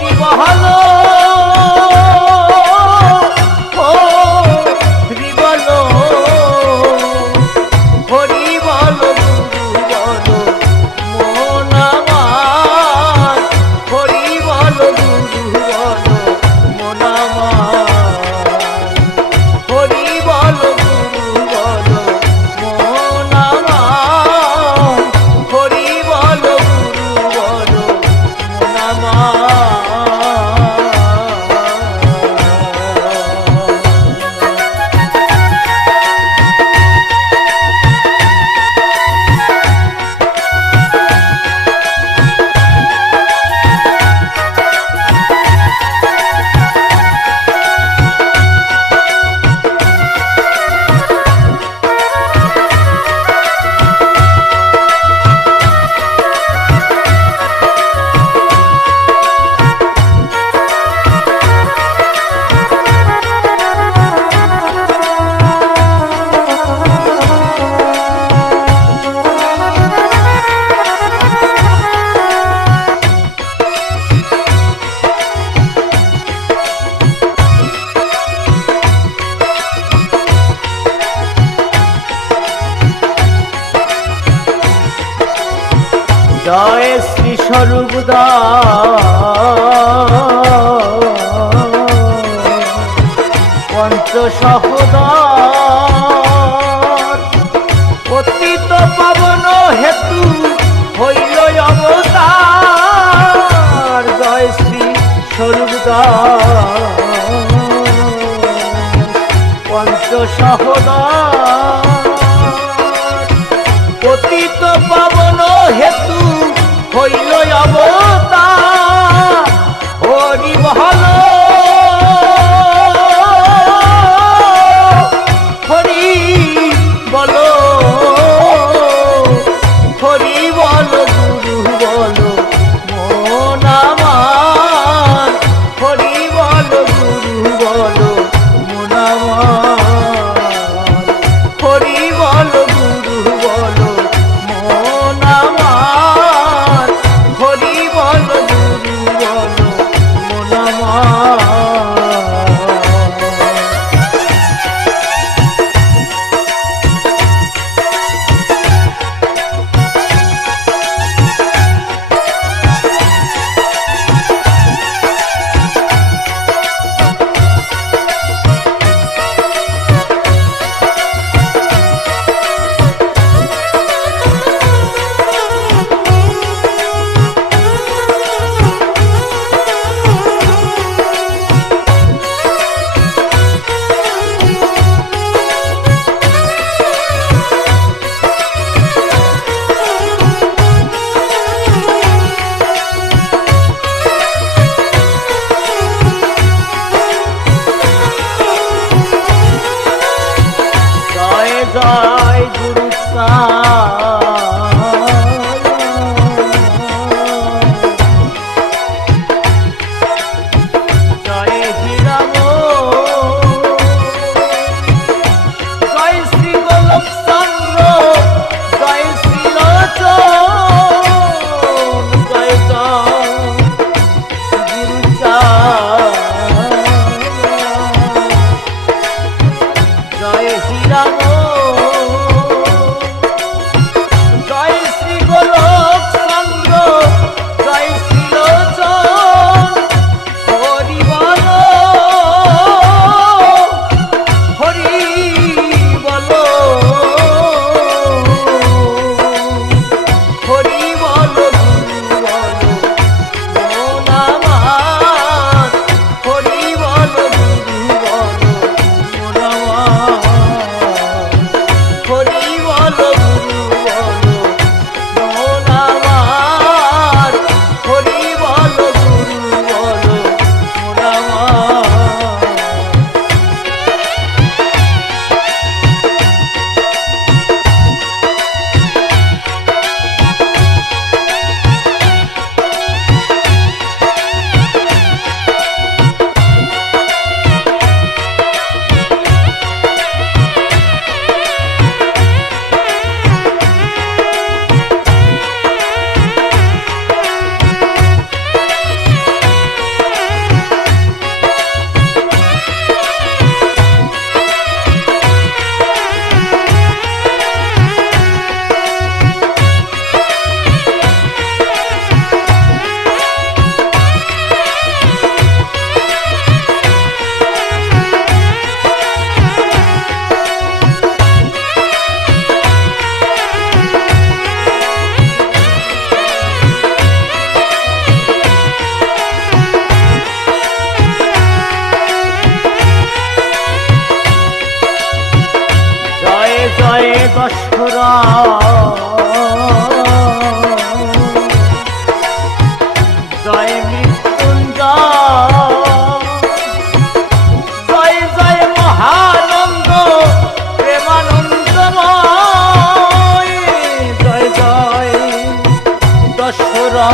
你说哈 সর্বদা। পঞ্চ সহদার অতীত পাবন হেতু হইল অবতার। জয় শ্রী সর্বদা। পঞ্চ সহদার অতীত পাবন হেতু হইল অবতা হরি ভালো amor. জয় দশরা জয় মৃত্যুঞ্জ জয় জয় মহানন্দ প্রেমানন্দময়। জয় জয় দশরা